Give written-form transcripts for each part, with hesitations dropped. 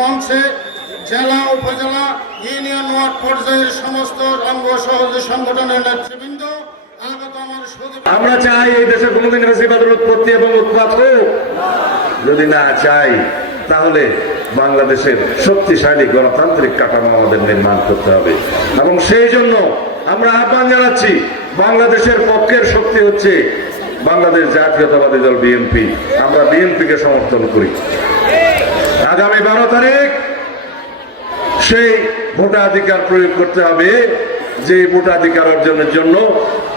মঞ্চে জেলা উপজেলা ইউনিয়ন ওয়ার্ড পর্যায়ের সমস্ত অঙ্গ সহযোগী সংগঠনের নেতৃবৃন্দ আমরা চাই এই দেশে কোনোদিন ফ্যাসিবাদের উৎপত্তি এবং উৎপাত হোক। যদি না চাই তাহলে বাংলাদেশের শক্তিশালী গণতান্ত্রিক কাঠামো আমাদের নির্মাণ করতে হবে এবং সেই জন্য আমরা আহ্বান জানাচ্ছি, বাংলাদেশের পক্ষের শক্তি হচ্ছে বাংলাদেশ জাতীয়তাবাদী দল বিএনপি। আমরা বিএনপিকে সমর্থন করি। আগামী 12 তারিখ সেই ভোটাধিকার প্রয়োগ করতে হবে, যে ভোটাধিকার অর্জনের জন্য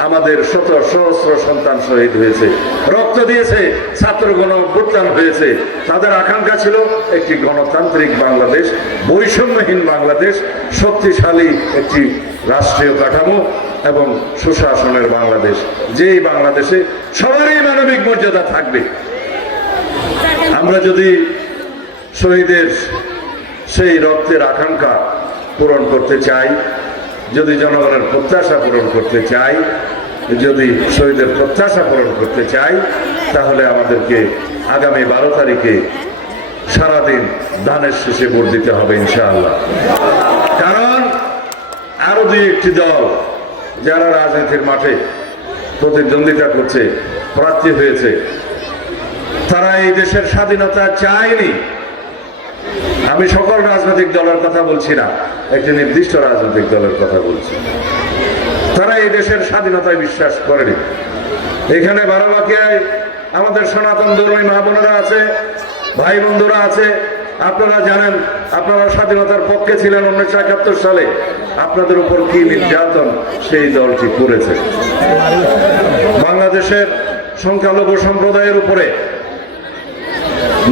আমাদের শত সহস্র সন্তান শহীদ হয়েছে, রক্ত দিয়েছে, ছাত্র গণ অভ্যুত্থান হয়েছে। তাদের আকাঙ্ক্ষা ছিল একটি গণতান্ত্রিক বাংলাদেশ, বৈষম্যহীন বাংলাদেশ, শক্তিশালী একটি রাষ্ট্রীয় কাঠামো এবং সুশাসনের বাংলাদেশ, যেই বাংলাদেশে সবারই মানবিক মর্যাদা থাকবে। আমরা যদি শহীদের সেই রক্তের আকাঙ্ক্ষা পূরণ করতে চাই, যদি জনগণের প্রত্যাশা পূরণ করতে চাই, যদি শহীদের প্রত্যাশা পূরণ করতে চাই, তাহলে আমাদেরকে আগামী 12 তারিখে সারাদিন ধানের শীষে ভোট দিতে হবে ইনশাআল্লাহ। কারণ আরো দুই একটি দল যারা রাজনীতির মাঠে প্রতিদ্বন্দ্বিতা করছে, প্রার্থী হয়েছে, তারা এই দেশের স্বাধীনতা চায়নি। আমি সকল রাজনৈতিক দলের কথা বলছি না, একটি নির্দিষ্ট রাজনৈতিক দলের কথা বলছি। তারা এই দেশের স্বাধীনতায় বিশ্বাস করেনি। এখানে বারাবাঁকিয়ায় আমাদের সনাতন ধর্মী মা বোনেরা আছে, ভাই বন্ধুরা আছে। আপনারা জানেন, আপনারা স্বাধীনতার পক্ষে ছিলেন 1971 সালে। আপনাদের উপর কি নির্যাতন সেই দলটি করেছে। বাংলাদেশের সংখ্যালঘু সম্প্রদায়ের উপরে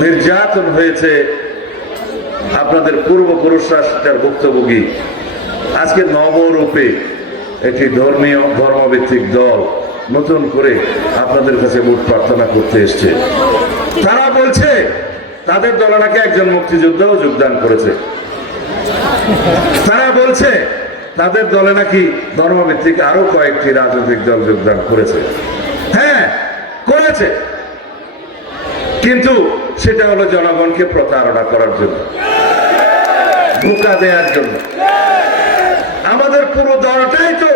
নির্যাতন হয়েছে, আপনাদের পূর্বপুরুষরা সেটার ভুক্তভোগী। আজকে নবরূপে একটি ধর্মভিত্তিক দল নতুন করে আপনাদের কাছে ভোট প্রার্থনা করতে এসছে। তারা বলছে তাদের দলে নাকি একজন মুক্তিযোদ্ধাও যোগদান করেছে। তারা বলছে তাদের দলে নাকি ধর্মভিত্তিক আরো কয়েকটি রাজনৈতিক দল যোগদান করেছে। হ্যাঁ, করেছে, কিন্তু সেটা হলো জনগণকে প্রতারণা করার জন্য, ধোঁকা দেওয়ার জন্য। আমাদের পুরো দলটাই তো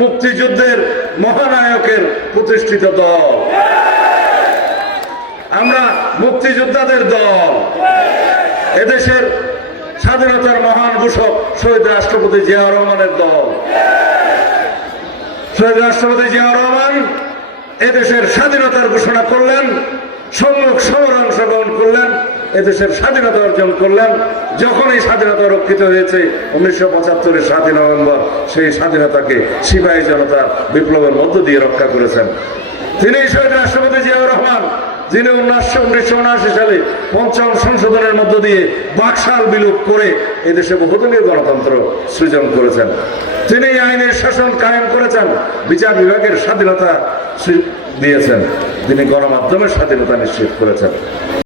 মুক্তিযুদ্ধের মহানায়কের প্রতিষ্ঠিত দল। আমরা মুক্তিযোদ্ধাদের দল, এদেশের স্বাধীনতার মহান ঘোষক শহীদ রাষ্ট্রপতি জিয়াউর রহমানের দল। শহীদ রাষ্ট্রপতি জিয়াউর রহমান এদেশের স্বাধীনতার ঘোষণা করলেন, সম্মুখ সমরে অংশগ্রহণ করলেন, এদেশের স্বাধীনতা অর্জন করলেন। যখন এই স্বাধীনতা রক্ষিত হয়েছে 1975-এর 7 নভেম্বর, সেই স্বাধীনতাকে সিপাহী জনতার বিপ্লবের মধ্য দিয়ে রক্ষা করেছেন। তিনি শহীদ রাষ্ট্রপতি জিয়াউর রহমান, যিনি 1979 সালে 5ম সংশোধনের মধ্য দিয়ে বাকশাল বিলুপ করে এদেশে বহুদলীয় গণতন্ত্র সৃজন করেছেন। তিনি আইনের শাসন কায়েম করেছেন, বিচার বিভাগের স্বাধীনতা দিয়েছেন, তিনি গণমাধ্যমের স্বাধীনতা নিশ্চিত করেছেন।